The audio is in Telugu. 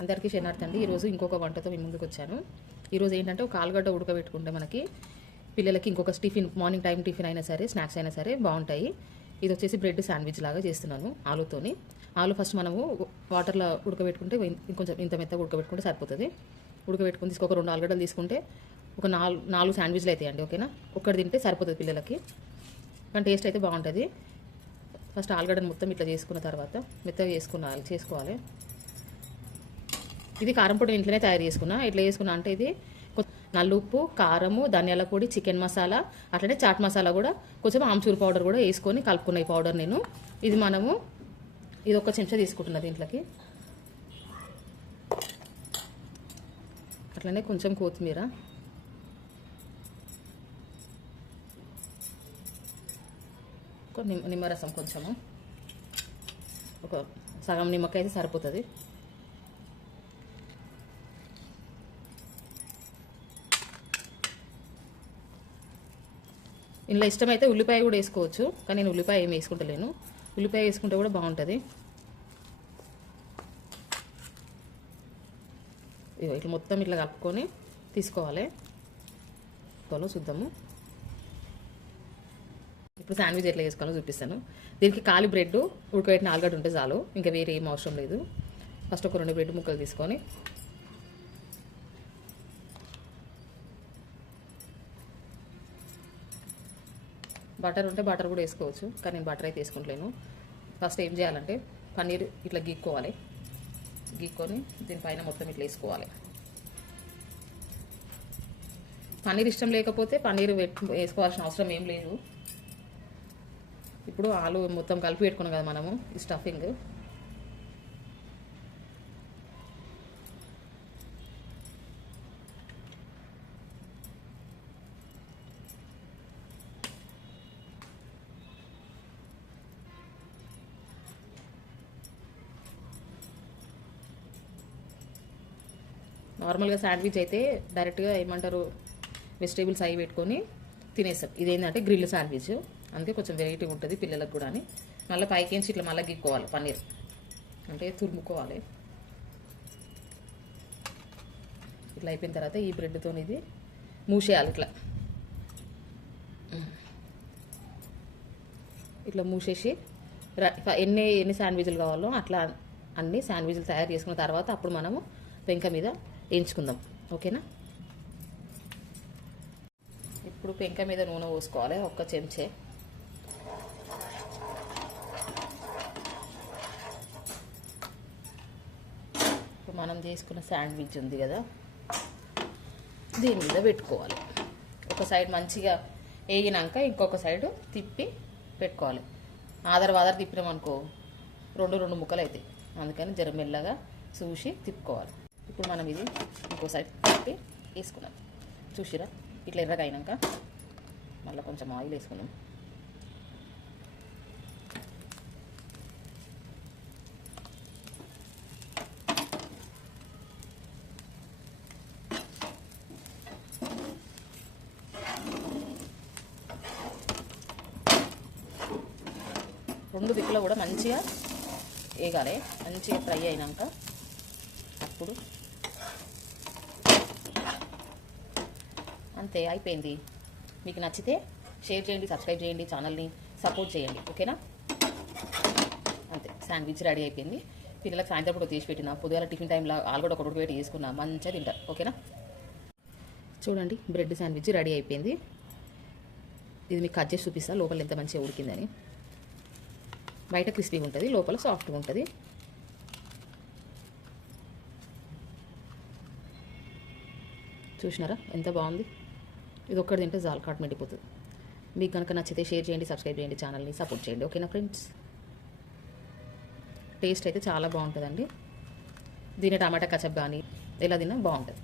అందరికీ శనార్థండి ఈరోజు ఇంకొక వంటతో మీ ముందుకు వచ్చాను. ఈరోజు ఏంటంటే ఒక ఆలుగడ్డ ఉడకబెట్టుకుంటే మనకి పిల్లలకి ఇంకొక టిఫిన్ మార్నింగ్ టైం టిఫిన్ అయినా సరే స్నాక్స్ అయినా సరే బాగుంటాయి. ఇది వచ్చేసి బ్రెడ్ శాండ్విచ్ లాగా చేస్తున్నాను ఆలుతోని. ఆలు ఫస్ట్ మనము వాటర్లో ఉడకబెట్టుకుంటే ఇంకొంచెం ఇంత మెత్తగా ఉడకబెట్టుకుంటే సరిపోతుంది. ఉడకబెట్టుకుని తీసుకు ఒక రెండు ఆలుగడ్డలు తీసుకుంటే ఒక నాలుగు నాలుగు శాండ్విచ్లు అవుతాయండి ఓకేనా? ఒక్కటి తింటే సరిపోతుంది పిల్లలకి. కానీ టేస్ట్ అయితే బాగుంటుంది. ఫస్ట్ ఆలుగడ్డను మొత్తం ఇట్లా చేసుకున్న తర్వాత మెత్తగా చేసుకున్నా చేసుకోవాలి. ఇది కారం పొడి ఇంట్లోనే తయారు చేసుకున్నా. ఎట్లా చేసుకున్నా అంటే ఇది నల్లుప్పు కారము ధనియాల పొడి చికెన్ మసాలా అట్లనే చాట్ మసాలా కూడా కొంచెం ఆమ్చూర్ పౌడర్ కూడా వేసుకొని కలుపుకున్న ఈ పౌడర్ నేను. ఇది మనము ఇది ఒక చెంచా తీసుకుంటున్నా దీంట్లోకి. అట్లనే కొంచెం కొత్తిమీర. నిమ్మ నిమ్మరసం కొంచెము. ఒక సగం నిమ్మకాయ అయితే సరిపోతుంది. ఇందులో ఇష్టమైతే ఉల్లిపాయ కూడా వేసుకోవచ్చు కానీ నేను ఉల్లిపాయ ఏమి వేసుకుంటలేను. ఉల్లిపాయ వేసుకుంటే కూడా బాగుంటుంది. ఇట్లా మొత్తం ఇట్లా కలుపుకొని తీసుకోవాలి. తోలో చూద్దాము. ఇప్పుడు శాండ్విచ్ ఎట్లా చేసుకోవాలో చూపిస్తాను. దీనికి కాలి బ్రెడ్ ఉడకబెట్టిన ఆలుగడ్డ ఉంటే చాలు ఇంకా వేరే ఏం అవసరం లేదు. ఫస్ట్ ఒక రెండు బ్రెడ్ ముక్కలు తీసుకొని బటర్ ఉంటే బటర్ కూడా వేసుకోవచ్చు కానీ నేను బటర్ అయితే వేసుకుంటలేను. ఫస్ట్ ఏం చేయాలంటే పన్నీర్ ఇట్లా గీక్కోవాలి. గీక్కొని దీనిపైన మొత్తం ఇట్లా వేసుకోవాలి. పన్నీర్ ఇష్టం లేకపోతే పన్నీర్ వేసుకోవాల్సిన అవసరం ఏం లేదు. ఇప్పుడు ఆలు మొత్తం కలిపి పెట్టుకున్నాం కదా మనము ఈ స్టఫింగ్ నార్మల్గా శాండ్విచ్ అయితే డైరెక్ట్గా ఏమంటారు వెజిటేబుల్స్ అవి పెట్టుకొని తినేస్తాం. ఇదేంటంటే గ్రిల్ శాండ్విచ్. అందుకే కొంచెం వెరైటీ ఉంటుంది పిల్లలకు కూడా అని మళ్ళీ పైకేంచి ఇట్లా మళ్ళీ గిక్కోవాలి పన్నీర్. అంటే తురుముకోవాలి. ఇట్లా అయిపోయిన తర్వాత ఈ బ్రెడ్తో ఇది మూసేయాలి ఇట్లా. ఇట్లా మూసేసి ఎన్ని ఎన్ని శాండ్విచ్లు కావాలో అట్లా అన్ని శాండ్విచ్లు తయారు చేసుకున్న తర్వాత అప్పుడు మనము పెంక మీద వేయించుకుందాం. ఓకేనా? ఇప్పుడు పెంక మీద నూనె పోసుకోవాలి ఒక్క చెంచే. ఇప్పుడు మనం చేసుకున్న శాండ్విచ్ ఉంది కదా దీని మీద పెట్టుకోవాలి. ఒక సైడ్ మంచిగా వేగినాక ఇంకొక సైడ్ తిప్పి పెట్టుకోవాలి. ఆధార్ తిప్పినాం అనుకో రెండు రెండు ముక్కలు అవుతాయి అందుకని జర మెల్లగా చూసి తిప్పుకోవాలి. ఇప్పుడు మనం ఇది ఇంకోసారి తిప్పి వేసుకున్నాం చూసిరా? ఇట్లా ఎర్రగా అయినాక మళ్ళీ కొంచెం ఆయిల్ వేసుకున్నాం రెండు దిక్కులో కూడా మంచిగా వేగాలి. మంచిగా ఫ్రై అయినాక అప్పుడు అంతే అయిపోయింది. మీకు నచ్చితే షేర్ చేయండి సబ్స్క్రైబ్ చేయండి ఛానల్ని సపోర్ట్ చేయండి ఓకేనా అంతే శాండ్విచ్ రెడీ అయిపోయింది. పిల్లలకు సాయంత్రం కూడా తీసి పెట్టిన పొద్దుగాల టిఫిన్ టైంలో ఆలుగడ్డ ఒకటి పెట్టి తీసుకున్నా మంచిగా తింటారు ఓకేనా చూడండి బ్రెడ్ శాండ్విచ్ రెడీ అయిపోయింది. ఇది మీకు కట్ చేసి చూపిస్తా లోపల ఎంత మంచిగా ఉడికిందని. బయట క్రిస్పీగా ఉంటుంది లోపల సాఫ్ట్గా ఉంటుంది. చూసినారా ఎంత బాగుంది? ఇది ఒక్కటి తింటే జాల్ కాట్ మండిపోతుంది. మీకు కనుక నచ్చితే షేర్ చేయండి సబ్స్క్రైబ్ చేయండి ఛానల్ని సపోర్ట్ చేయండి. ఓకేనా ఫ్రెండ్స్? టేస్ట్ అయితే చాలా బాగుంటుందండి. దీని టమాటా కచప్ కానీ ఎలా తిన్నా బాగుంటుంది.